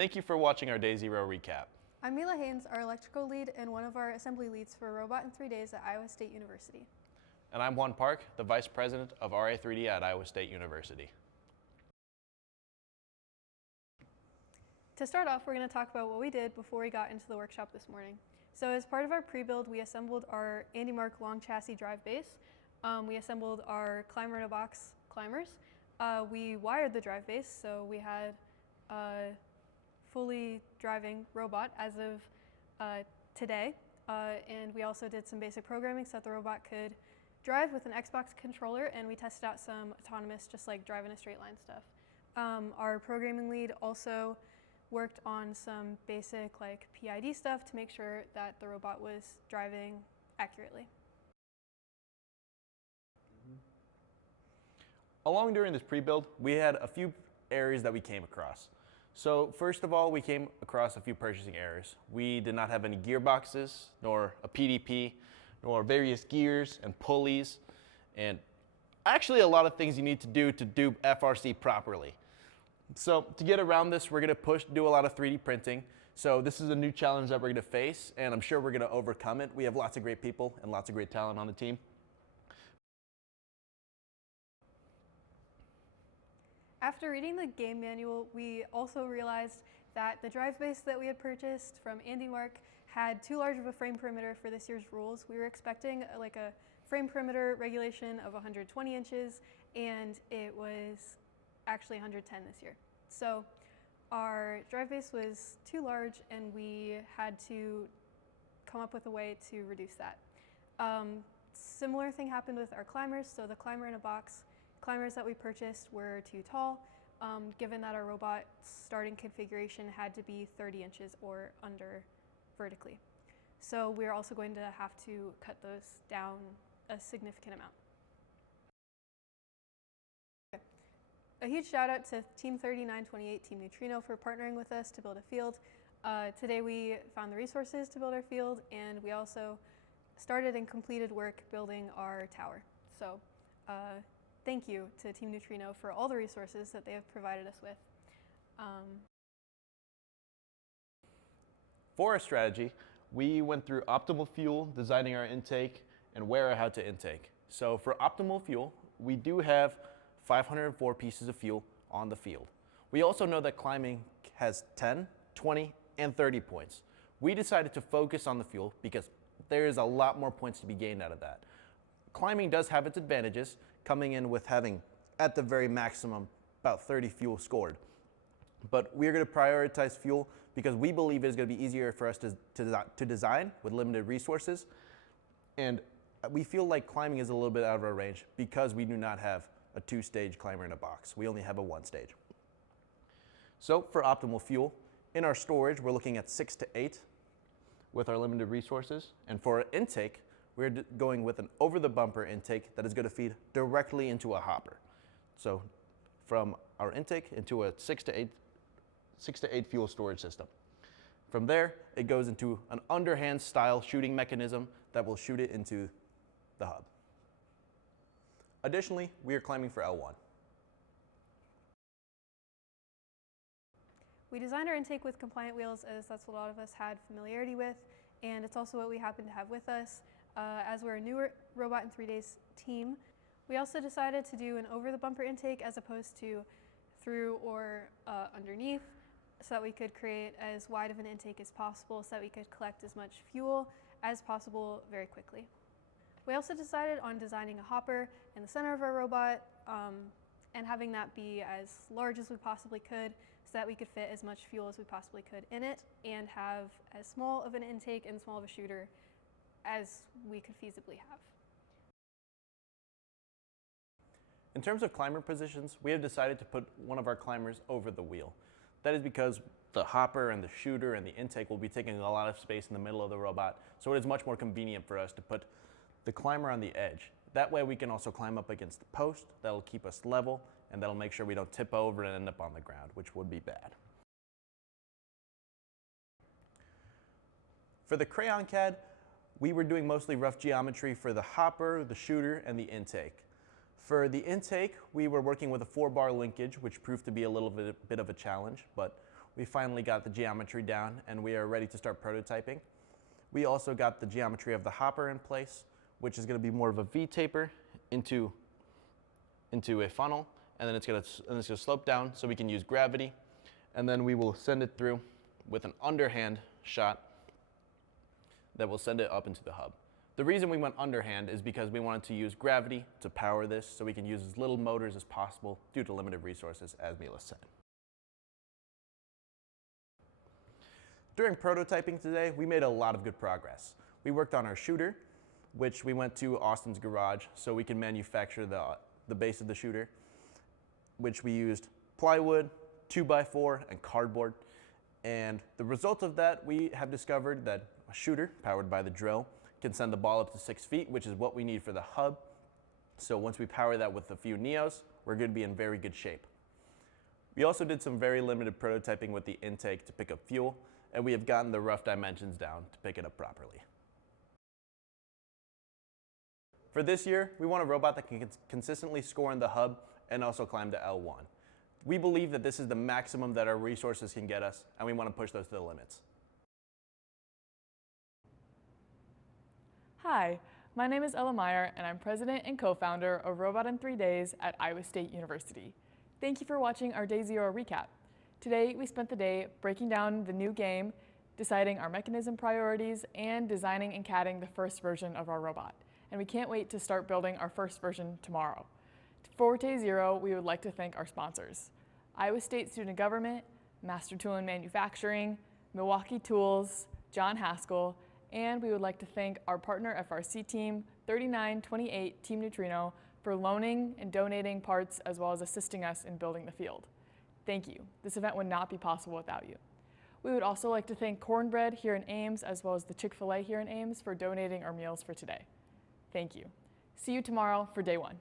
Thank you for watching our Day Zero recap. I'm Mila Haynes, our electrical lead and one of our assembly leads for Robot in 3 Days at Iowa State University. And I'm Juan Park, the Vice President of RA3D at Iowa State University. To start off, we're going to talk about what we did before we got into the workshop this morning. So as part of our pre-build, we assembled our Andy Mark long chassis drive base. We assembled our climber in a box climbers. We wired the drive base, so we had a fully driving robot as of today. And we also did some basic programming so that the robot could drive with an Xbox controller, and we tested out some autonomous, just like driving a straight line stuff. Our programming lead also worked on some basic like PID stuff to make sure that the robot was driving accurately. Along during this pre-build, we had a few errors that we came across. So first of all, we came across a few purchasing errors. We did not have any gearboxes, nor a PDP, nor various gears and pulleys, and actually a lot of things you need to do FRC properly. So to get around this, we're going to do a lot of 3D printing. So this is a new challenge that we're going to face, and I'm sure we're going to overcome it. We have lots of great people and lots of great talent on the team. After reading the game manual, we also realized that the drive base that we had purchased from Andy Mark had too large of a frame perimeter for this year's rules. We were expecting like a frame perimeter regulation of 120 inches, and it was actually 110 this year. So our drive base was too large, and we had to come up with a way to reduce that. Similar thing happened with our climbers. So the climber in a box climbers that we purchased were too tall, given that our robot starting configuration had to be 30 inches or under vertically. So we're also going to have to cut those down a significant amount. Okay. A huge shout out to Team 3928, Team Neutrino, for partnering with us to build a field. Today we found the resources to build our field, and we also started and completed work building our tower. So thank you to Team Neutrino for all the resources that they have provided us with. For our strategy, we went through optimal fuel, designing our intake, and where I had to intake. So for optimal fuel, we do have 504 pieces of fuel on the field. We also know that climbing has 10, 20, and 30 points. We decided to focus on the fuel because there is a lot more points to be gained out of that. Climbing does have its advantages, coming in with having, at the very maximum, about 30 fuel scored. But we're going to prioritize fuel because we believe it's going to be easier for us to design with limited resources. And we feel like climbing is a little bit out of our range because we do not have a 2-stage climber in a box. We only have a 1-stage. So for optimal fuel, in our storage, we're looking at 6 to 8 with our limited resources. And for our intake, we're going with an over-the-bumper intake that is going to feed directly into a hopper. So from our intake into a 6 to 8 fuel storage system. From there, it goes into an underhand style shooting mechanism that will shoot it into the hub. Additionally, we are climbing for L1. We designed our intake with compliant wheels, as that's what a lot of us had familiarity with, and it's also what we happen to have with us. As we're a newer Robot in 3 Days team, we also decided to do an over-the-bumper intake as opposed to through or underneath, so that we could create as wide of an intake as possible, so that we could collect as much fuel as possible very quickly. We also decided on designing a hopper in the center of our robot and having that be as large as we possibly could, so that we could fit as much fuel as we possibly could in it and have as small of an intake and small of a shooter as we could feasibly have. In terms of climber positions, we have decided to put one of our climbers over the wheel. That is because the hopper and the shooter and the intake will be taking a lot of space in the middle of the robot, so it is much more convenient for us to put the climber on the edge. That way we can also climb up against the post. That'll keep us level, and that'll make sure we don't tip over and end up on the ground, which would be bad. For the crayon CAD, we were doing mostly rough geometry for the hopper, the shooter, and the intake. For the intake, we were working with a 4-bar linkage, which proved to be a little bit of a challenge, but we finally got the geometry down and we are ready to start prototyping. We also got the geometry of the hopper in place, which is going to be more of a V-taper into a funnel, and then it's going to slope down so we can use gravity, and then we will send it through with an underhand shot that will send it up into the hub. The reason we went underhand is because we wanted to use gravity to power this so we can use as little motors as possible due to limited resources, as Mila said. During prototyping today, we made a lot of good progress. We worked on our shooter, which we went to Austin's garage so we can manufacture the base of the shooter, which we used plywood, 2x4, and cardboard. And the result of that, we have discovered that a shooter powered by the drill can send the ball up to 6 feet, which is what we need for the hub. So once we power that with a few Neos, we're going to be in very good shape. We also did some very limited prototyping with the intake to pick up fuel, and we have gotten the rough dimensions down to pick it up properly. For this year, we want a robot that can consistently score in the hub and also climb to L1. We believe that this is the maximum that our resources can get us, and we want to push those to the limits. Hi, my name is Ella Meyer, and I'm president and co-founder of Robot in 3 Days at Iowa State University. Thank you for watching our Day Zero recap. Today, we spent the day breaking down the new game, deciding our mechanism priorities, and designing and CADing the first version of our robot. And we can't wait to start building our first version tomorrow. For Day Zero, we would like to thank our sponsors: Iowa State Student Government, Master Tool and Manufacturing, Milwaukee Tools, John Haskell, and we would like to thank our partner FRC team, 3928 Team Neutrino, for loaning and donating parts as well as assisting us in building the field. Thank you. This event would not be possible without you. We would also like to thank Cornbread here in Ames as well as the Chick-fil-A here in Ames for donating our meals for today. Thank you. See you tomorrow for day one.